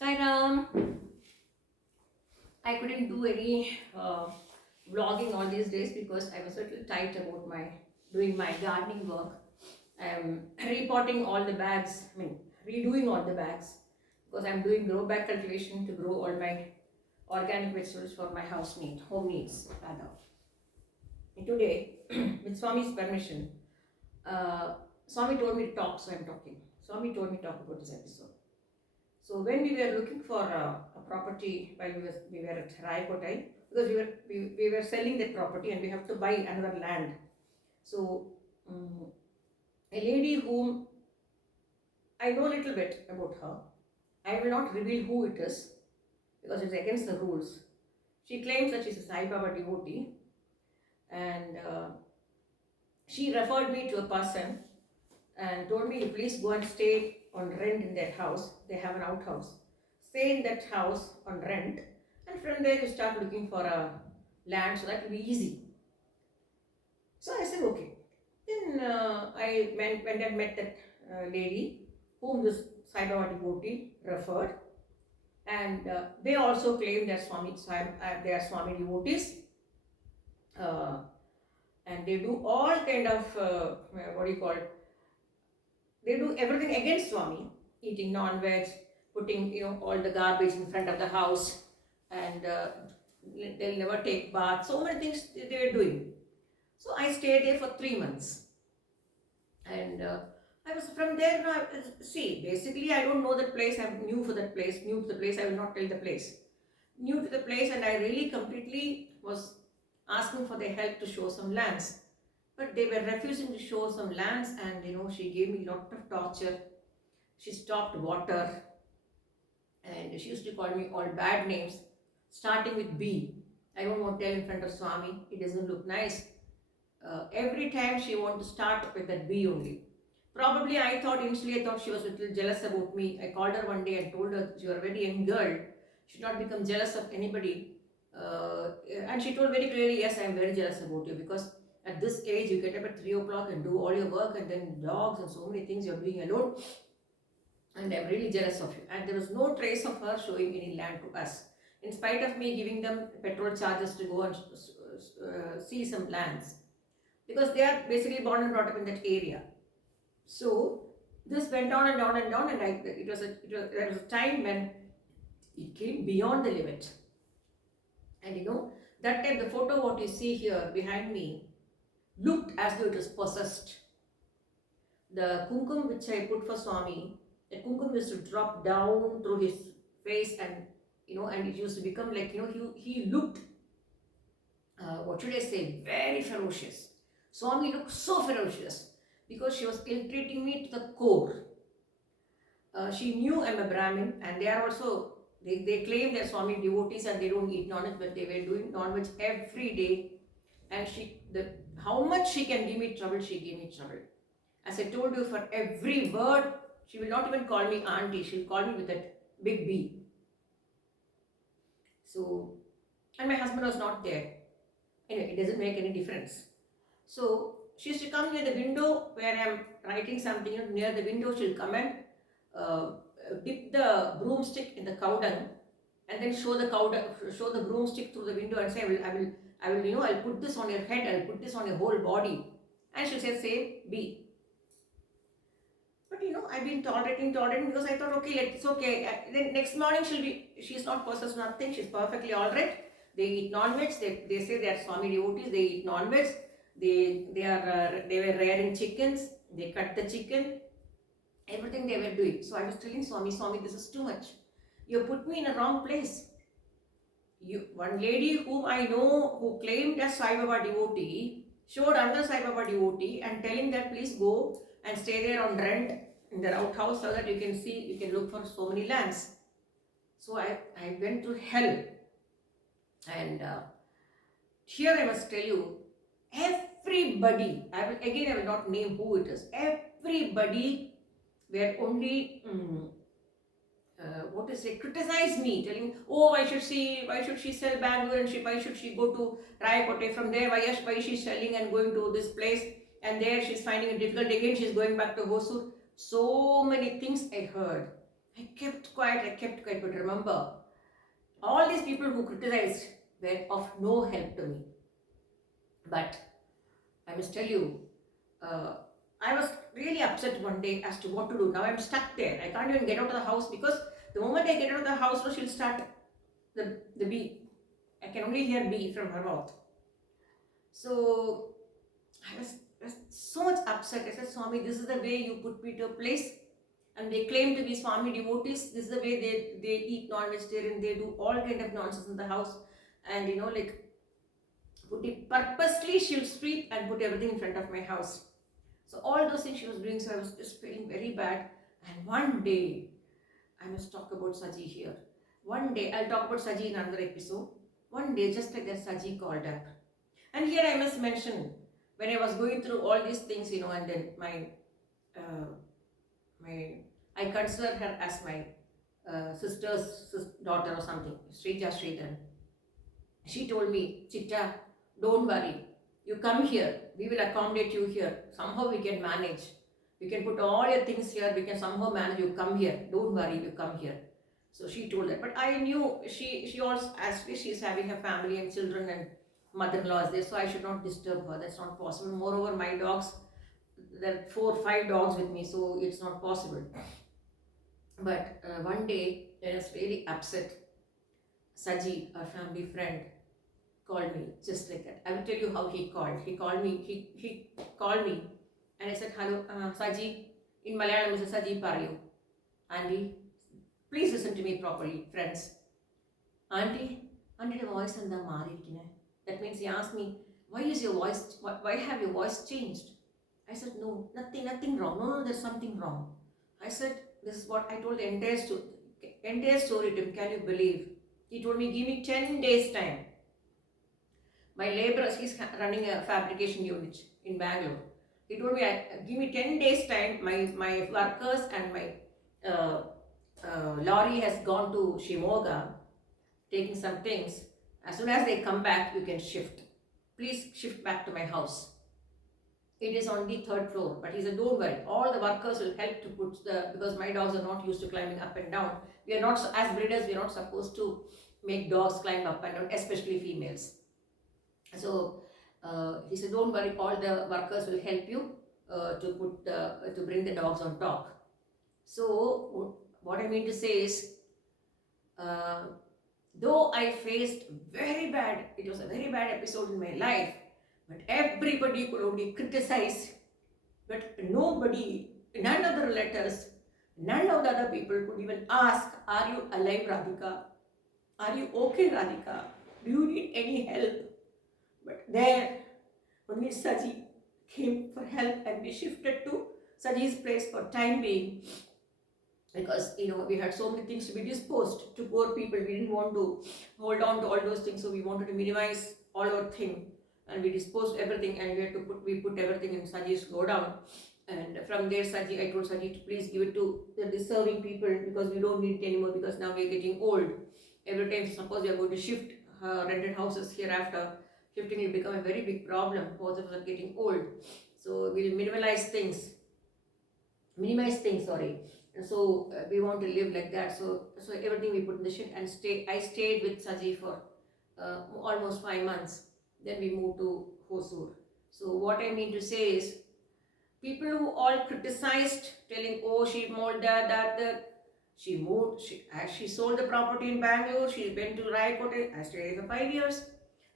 Sairam, I couldn't do any vlogging all these days because I was a little tight about my doing my gardening work. I'm repotting all the bags, redoing all the bags because I'm doing grow bag cultivation to grow all my organic vegetables for my home needs rather. And today, with Swami's permission, uh, Swami told me to talk, so I'm talking. Swami told me to talk about this episode. So when we were looking for a property while we were at Rayakotai, because we were selling that property and we have to buy another land. So a lady whom I know a little bit about her, I will not reveal who it is because it's against the rules. She claims that she's a Sai Baba devotee, and she referred me to a person and told me to please go and stay on rent in that house. They have an outhouse. Stay in that house on rent, and from there you start looking for a land, so that will be easy. So I said okay. Then I went and met that lady whom this Sai Baba devotee referred, and they also claim that they are Swami devotees, uh, and they do all kind of what do you call it? They do everything against Swami, eating non-veg, putting all the garbage in front of the house, and they'll never take bath. So many things they were doing. So I stayed there for 3 months, and I was from there. Now, see, basically, I don't know that place. I'm new for that place. New to the place. I will not tell the place. New to the place, and I really completely was asking for their help to show some lands. But they were refusing to show some lands, and she gave me a lot of torture. She stopped water, and she used to call me all bad names, starting with B. I don't want to tell in front of Swami, it doesn't look nice. Every time she wanted to start with that B only. Probably initially I thought she was a little jealous about me. I called her one day and told her, you are a very young girl, should not become jealous of anybody. And she told very clearly, yes, I am very jealous about you because at this age you get up at 3 o'clock and do all your work, and then dogs and so many things you're doing alone, and I'm really jealous of you. And there was no trace of her showing any land to us, in spite of me giving them petrol charges to go and see some lands, because they are basically born and brought up in that area. So this went on and on and on, and there was a time when it came beyond the limit. And that time the photo what you see here behind me looked as though it was possessed. The kumkum which I put for Swami, the kumkum used to drop down through his face, and it used to become like he looked what should I say, very ferocious. Swami looked so ferocious because she was ill-treating me to the core. She knew I'm a Brahmin, and they are also they claim they're Swami devotees and they don't eat non-veg, but they were doing non-veg every day. And how much she can give me trouble, she gave me trouble. As I told you, for every word, she will not even call me auntie, she'll call me with that big B. So, and my husband was not there. Anyway, it doesn't make any difference. So, she used to come near the window where I'm writing something, near the window she'll come and dip the broomstick in the cow dung, and then show the broomstick through the window and say, I'll put this on your head, I'll put this on your whole body. And she'll say, B. But I've been tolerating because I thought, okay, it's okay. Then next morning she's not possessed, nothing, she's perfectly alright. They eat non-veg, they say they are Swami devotees, they eat non-veg, they were rearing chickens, they cut the chicken, everything they were doing. So I was telling Swami, this is too much. You put me in a wrong place. One lady whom I know who claimed as Sai Baba devotee showed another Sai Baba devotee and telling that please go and stay there on rent in their outhouse so that you can look for so many lands. So I went to hell. And here I must tell you, everybody, I will not name who it is, everybody were only criticize me, telling, oh, why should she sell Bangalore, and why should she go to Rayakote, from there why is she selling and going to this place, and there she's finding it difficult, again she's going back to Hosur. So many things I heard. I kept quiet, but remember, all these people who criticized were of no help to me. But I must tell you, uh, I was really upset one day as to what to do. Now I'm stuck there. I can't even get out of the house because the moment I get out of the house, she'll start the bee. I can only hear bee from her mouth. So I was so much upset. I said, Swami, this is the way you put me to a place. And they claim to be Swami devotees. This is the way they eat non-vegetarian. They do all kind of nonsense in the house. And like put it purposely, she'll sweep and put everything in front of my house. So all those things she was doing, so I was just feeling very bad. And one day, I must talk about Saji here. One day, I'll talk about Saji in another episode. One day, just like that, Saji called up. And here I must mention, when I was going through all these things, and then I consider her as my sister's daughter or something, Srija Sridhar. She told me, Chitta, don't worry. You come here. We will accommodate you here. Somehow we can manage. We can put all your things here. We can somehow manage. You come here. Don't worry. You come here. So she told that. But I knew she also, as she's having her family and children and mother-in-law is there. So I should not disturb her. That's not possible. Moreover, my dogs, there are 4 or 5 dogs with me. So it's not possible. But one day, I was really upset. Saji, our family friend, called me just like that. I will tell you how he called. He called me. He called me, and I said, "Hello, Saji." In Malayalam, I said, "Saji, parayu." Auntie, please listen to me properly, friends. Auntie, the voice and the marikine. That means he asked me, "Why is your voice? Why have your voice changed?" I said, "No, nothing wrong. No, there's something wrong." I said, "This is what I told the entire story to him. Can you believe?" He told me, "Give me 10 days time." My laborer, he's running a fabrication unit in Bangalore. He told me, "Give me 10 days time. My workers and my lorry has gone to Shimoga, taking some things. As soon as they come back, you can shift. Please shift back to my house. It is on the 3rd floor." But he said, "Don't worry. All the workers will help to put because my dogs are not used to climbing up and down. We are not, as breeders, we are not supposed to make dogs climb up and down, especially females." So he said, "Don't worry, all the workers will help you to bring the dogs on top." So what I mean to say is, though I faced it was a very bad episode in my life, but everybody could only criticize, but none of the relatives, none of the other people could even ask, "Are you alive, Radhika? Are you okay, Radhika? Do you need any help?" But there, only Saji came for help, and we shifted to Saji's place for time being, because we had so many things to be disposed to poor people. We didn't want to hold on to all those things, so we wanted to minimize all our thing, and we disposed everything, and we put everything in Saji's godown. And from there, I told Saji to please give it to the deserving people, because we don't need it anymore, because now we are getting old. Every time, suppose we are going to shift rented houses hereafter, shifting will become a very big problem. Both of us are getting old, so we'll minimize things, sorry. And so we want to live like that. So everything we put in the shit, and I stayed with Saji for almost 5 months. Then we moved to Hosur. So what I mean to say is, people who all criticized, telling, "Oh, she moved that." She moved. She sold the property in Bangalore. She went to Raipur. I stayed for 5 years.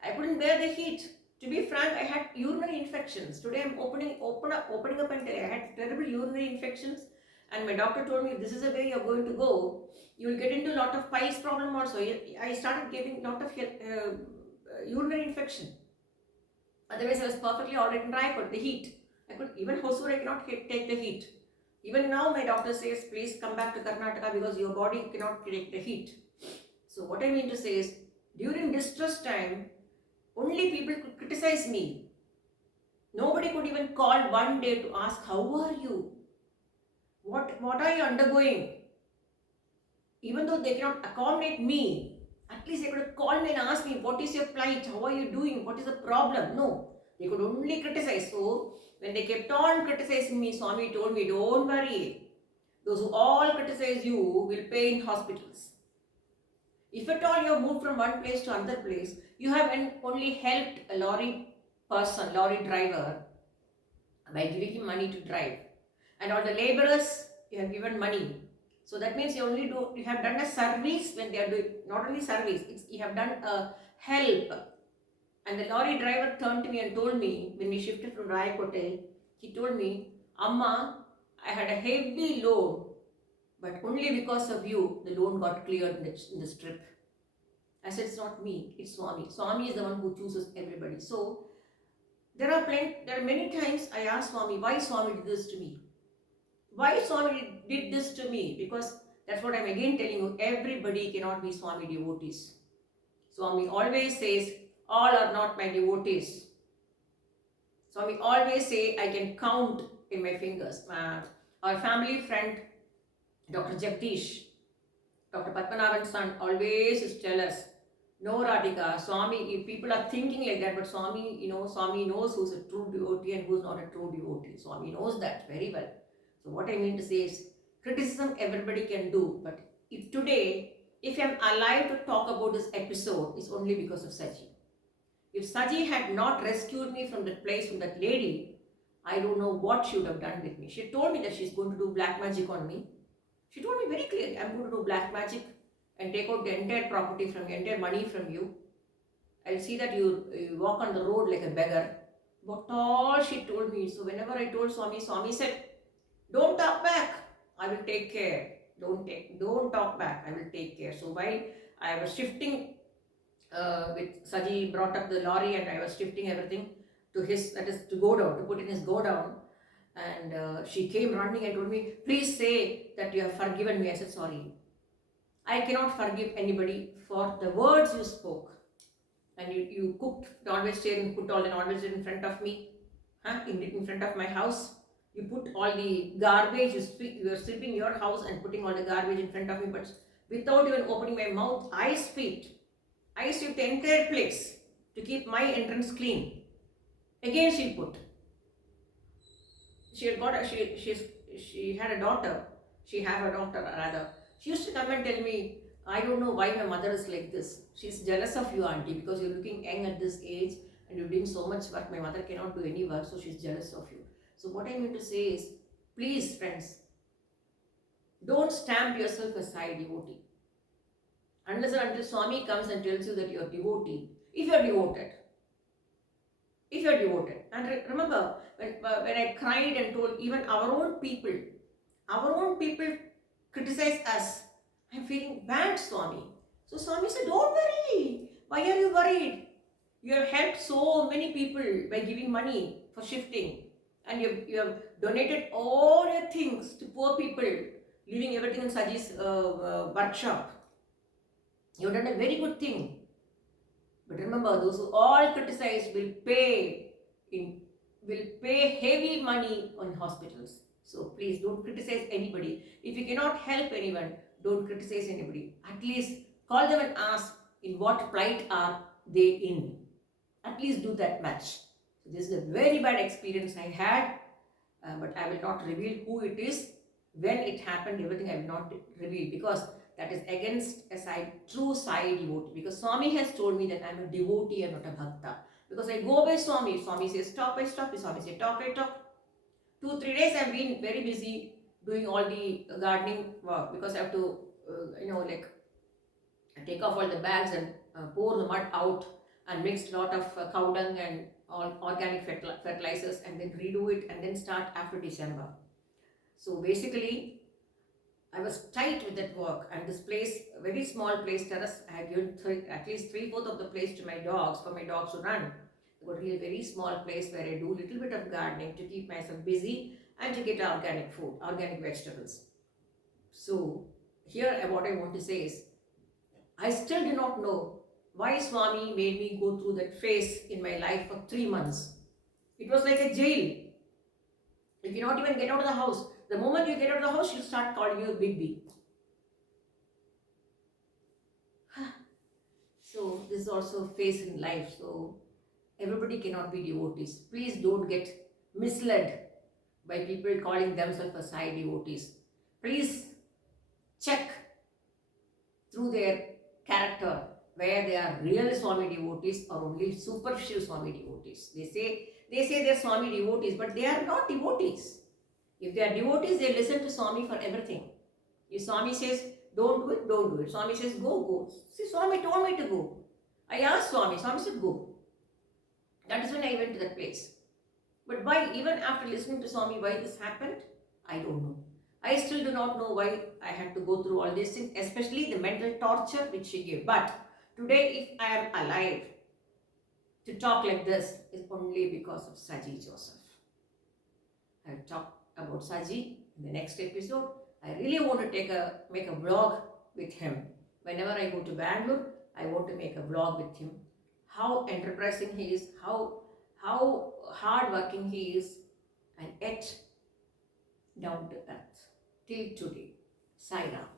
I couldn't bear the heat. To be frank, I had urinary infections. Today I'm opening up and I had terrible urinary infections. And my doctor told me, "This is the way you're going to go. You will get into a lot of piles problem also." I started getting a lot of urinary infection. Otherwise, I was perfectly alright in Raipur, the heat. Even Hosur, I cannot take the heat. Even now, my doctor says, "Please come back to Karnataka because your body cannot take the heat." So what I mean to say is, during distress time, only people could criticize me. Nobody could even call one day to ask, "How are you? What are you undergoing?" Even though they cannot accommodate me, at least they could call me and ask me, "What is your plight? How are you doing? What is the problem?" No, they could only criticize. So when they kept on criticizing me, Swami told me, "Don't worry. Those who all criticize you will pay in hospitals. If at all you have moved from one place to another place, you have only helped a lorry driver by giving him money to drive. And all the laborers, you have given money. So that means you have done a service when they are doing, not only service, you have done a help. And the lorry driver turned to me and told me, when we shifted from Rayakote, he told me, Amma, I had a heavy loan, but only because of you, the loan got cleared in this trip. I said, it's not me, it's Swami. Swami is the one who chooses everybody. So there are many times I asked Swami, why Swami did this to me? Why Swami did this to me? Because that's what I'm again telling you, everybody cannot be Swami devotees. Swami always says, all are not my devotees. Swami always say, I can count in my fingers. Our family friend, Dr. Jagdish, Dr. Padmanabhan's son, always is tell us, no Radhika, Swami, if people are thinking like that, but Swami, Swami knows who's a true devotee and who's not a true devotee. Swami knows that very well. So what I mean to say is, criticism everybody can do, but if I'm alive to talk about this episode, it's only because of Saji. If Saji had not rescued me from that place, from that lady, I don't know what she would have done with me. She told me that she's going to do black magic on me. She told me very clearly, I'm going to do black magic and take out the entire property from you, entire money from you. I'll see that you walk on the road like a beggar. But all she told me. So whenever I told Swami, Swami said, don't talk back. I will take care. Don't talk back. I will take care. So while I was shifting, with Saji brought up the lorry and I was shifting everything to to go down, to put in his go down. And she came running and told me, please say that you have forgiven me. I said, sorry. I cannot forgive anybody for the words you spoke. And you cooked non-vegetarian, put all the non-vegetarian in front of me, in front of my house. You put all the garbage, you are sweeping your house and putting all the garbage in front of me, but without even opening my mouth, I swept the entire place to keep my entrance clean. Again she put. She had a daughter. She have a daughter rather. She used to come and tell me, I don't know why my mother is like this. She's jealous of you, auntie, because you're looking young at this age and you're doing so much work. My mother cannot do any work, so she's jealous of you. So what I mean to say is, please friends, don't stamp yourself as a devotee. Unless and until Swami comes and tells you that you're devotee, if you're devoted. And remember, when I cried and told even our own people criticize us, I'm feeling bad, Swami. So Swami said, don't worry. Why are you worried? You have helped so many people by giving money for shifting. And you have donated all your things to poor people, leaving everything in Saji's workshop. You have done a very good thing. But remember, those who all criticize will pay heavy money on hospitals. So please don't criticize anybody. If you cannot help anyone, don't criticize anybody. At least call them and ask in what plight are they in. At least do that much. So this is a very bad experience I had, but I will not reveal who it is, when it happened, everything I will not reveal, because that is against a true Sai devotee. Because Swami has told me that I am a devotee and not a bhakta. Because I go by Swami. Swami says stop, I stop. Swami says talk, I talk. 2-3 days I have been very busy doing all the gardening work, because I have to, take off all the bags and pour the mud out and mix a lot of cow dung and all organic fertilizers and then redo it and then start after December. So basically, I was tight with that work, and this place, a very small place, terrace, I had given at least 3/4 of the place to my dogs, for my dogs to run. I got a very small place where I do a little bit of gardening to keep myself busy and to get organic food, organic vegetables. So here what I want to say is, I still do not know why Swami made me go through that phase in my life for 3 months. It was like a jail. You cannot even get out of the house. The moment you get out of the house, she'll start calling you a big B. So this is also a phase in life. So everybody cannot be devotees. Please don't get misled by people calling themselves as Sai devotees. Please check through their character where they are real Swami devotees or only superficial Swami devotees. They say they're Swami devotees, but they are not devotees. If they are devotees, they listen to Swami for everything. If Swami says, don't do it, don't do it. Swami says, go, go. See, Swami told me to go. I asked Swami, Swami said, go. That is when I went to that place. But why, even after listening to Swami, why this happened? I don't know. I still do not know why I had to go through all these things, especially the mental torture which she gave. But today, if I am alive to talk like this, is only because of Saji Joseph. I will talk about Saji in the next episode. I really want to make a vlog with him. Whenever I go to Bangalore, I want to make a vlog with him. How enterprising he is, how hard working he is, and yet down to earth till today. Sai Ram.